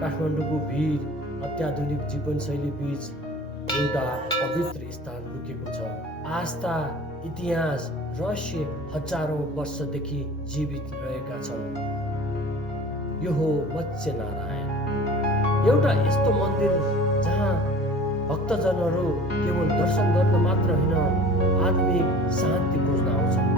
काठमाडौँको भिड अत्याधुनिक जीवनशैली बीच एउटा पवित्र स्थान लुकेको छ। आस्था, इतिहास, रहस्य हजारौं वर्षदेखि जीवित रहेका छन्। यो हो मत्स्य नारायण, एउटा यस्तो मन्दिर जहाँ भक्तजनहरू केवल दर्शन गर्न मात्र होइन, आत्मिक शान्ति खोज्न आउँछन्।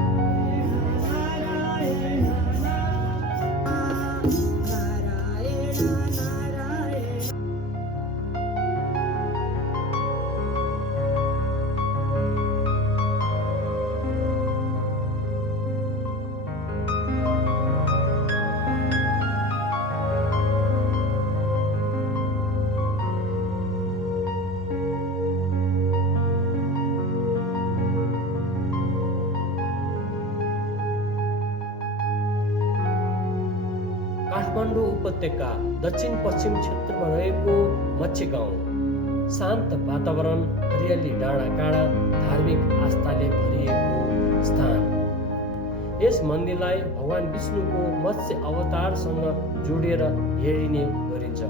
काठमाडौँ उपत्यका दक्षिण पश्चिम क्षेत्रमा रहेको मत्स्य गाउँ शान्त वातावरण, हरियाली डाँडाकाँडा, धार्मिक आस्थाले भरिएको स्थान। यस मन्दिरलाई भगवान विष्णुको मत्स्य अवतारसँग जोडेर हेरिने गरिन्छ।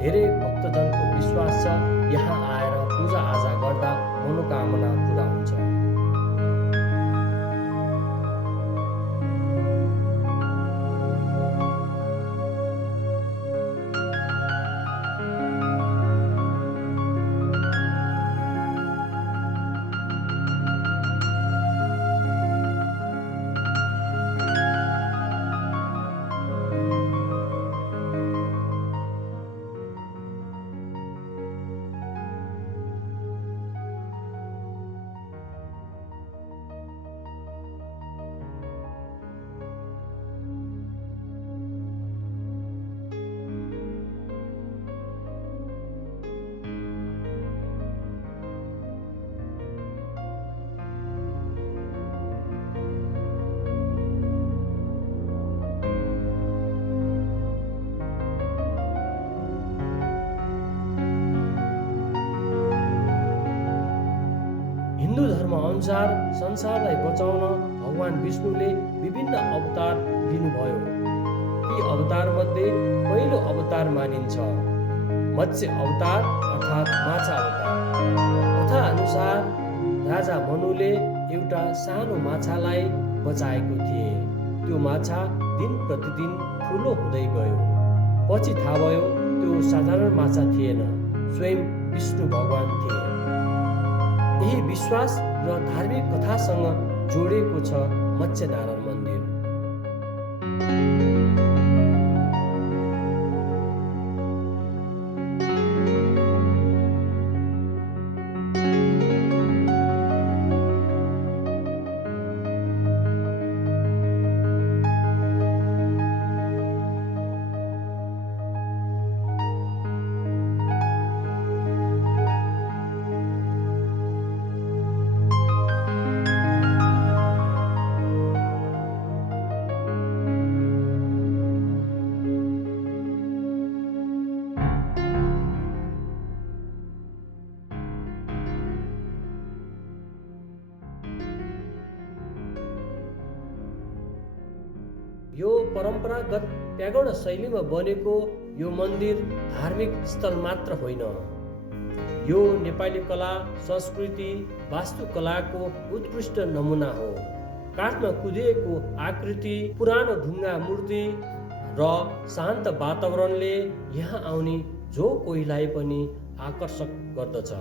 धेरै भक्तजनको विश्वास छ यहाँ आएर पूजाआजा गर्दा मनोकामना पुरा हुन्छ। हिन्दू धर्म अनुसार संसारलाई बचाउन भगवान विष्णुले विभिन्न अवतार लिनुभयो। ती अवतार मध्ये पहिलो अवतार मानिन्छ मत्स्य अवतार अर्थात् माछा अवतार। कथा अनुसार राजा मनुले एउटा सानो माछालाई बचाएको थिए। त्यो माछा दिन प्रतिदिन ठुलो हुँदै गयो। पछि थाहा भयो त्यो साधारण माछा थिएन, स्वयं विष्णु भगवान थिए। यही विश्वास र धार्मिक कथासँग जोडिएको छ मत्स्य नारायण मन्दिर। यो परम्परागत प्यागोडा शैलीमा बनेको यो मन्दिर धार्मिक स्थल मात्र होइन, यो नेपाली कला, संस्कृति, वास्तुकलाको उत्कृष्ट नमुना हो। काठमा कुदिएको आकृति, पुरानो ढुङ्गा मूर्ति र शान्त वातावरणले यहाँ आउने जो कोहीलाई पनि आकर्षक गर्दछ।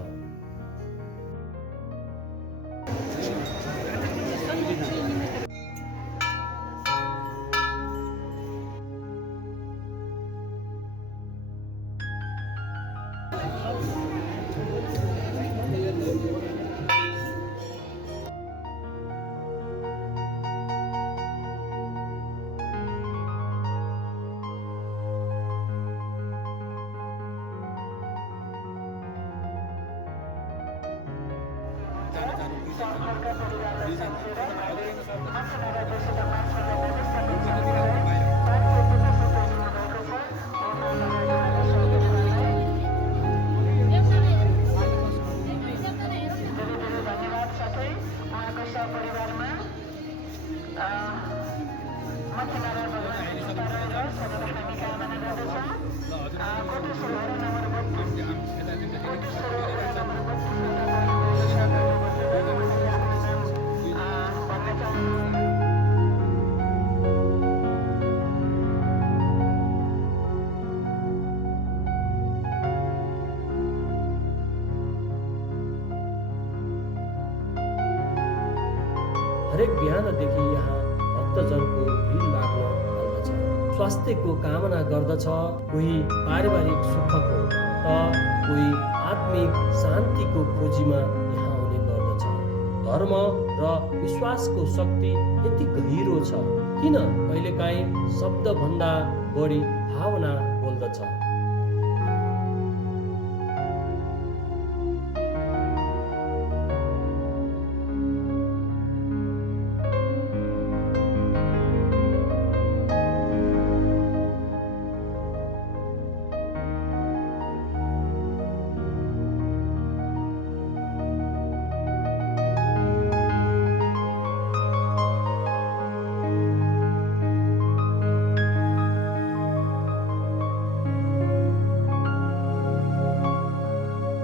हरेक बिहानदेखि यहाँ भक्तजनको भिड लाग्न थाल्दछ। स्वास्थ्यको कामना गर्दछ, कोही पारिवारिक सुखको त कोही आत्मिक शान्तिको खोजीमा यहाँ आउने गर्दछ। धर्म र विश्वासको शक्ति यति गहिरो छ किन कहिलेकाहीँ शब्दभन्दा बढी भावना बोल्दछ।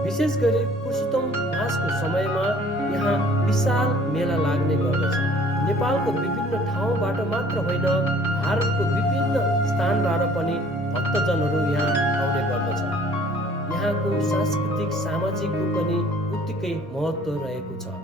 विशेष गरी पुरुषोत्तम मासको समयमा यहाँ विशाल मेला लाग्ने गर्दछ। नेपालको विभिन्न ठाउँबाट मात्र होइन, भारतको विभिन्न स्थानबाट पनि भक्तजनहरू यहाँ आउने गर्दछ। यहाँको सांस्कृतिक सामाजिकको पनि उत्तिकै महत्त्व रहेको छ।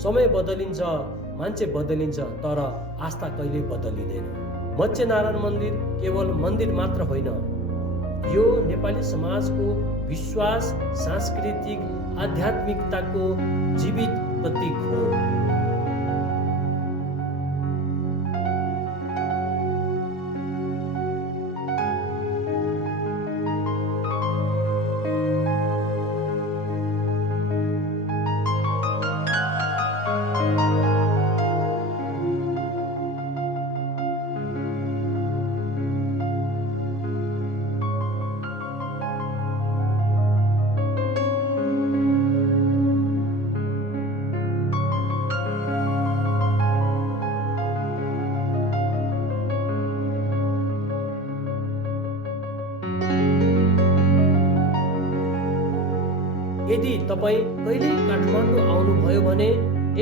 समय बदलिन्छ, मान्छे बदलिन्छ, तर आस्था कहिले बदलिँदैन। मत्स्यनारायण मन्दिर केवल मन्दिर मात्र होइन, यो नेपाली समाजको विश्वास, सांस्कृतिक आध्यात्मिकताको जीवित प्रतीक हो। यदि तपाईँ कहिले काठमाडौँ आउनुभयो भने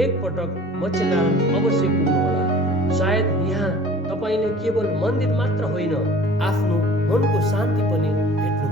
एकपटक मत्स्यनारायण अवश्य पुग्नुहोला। सायद यहाँ तपाईँले केवल मन्दिर मात्र होइन, आफ्नो मनको शान्ति पनि भेट्नु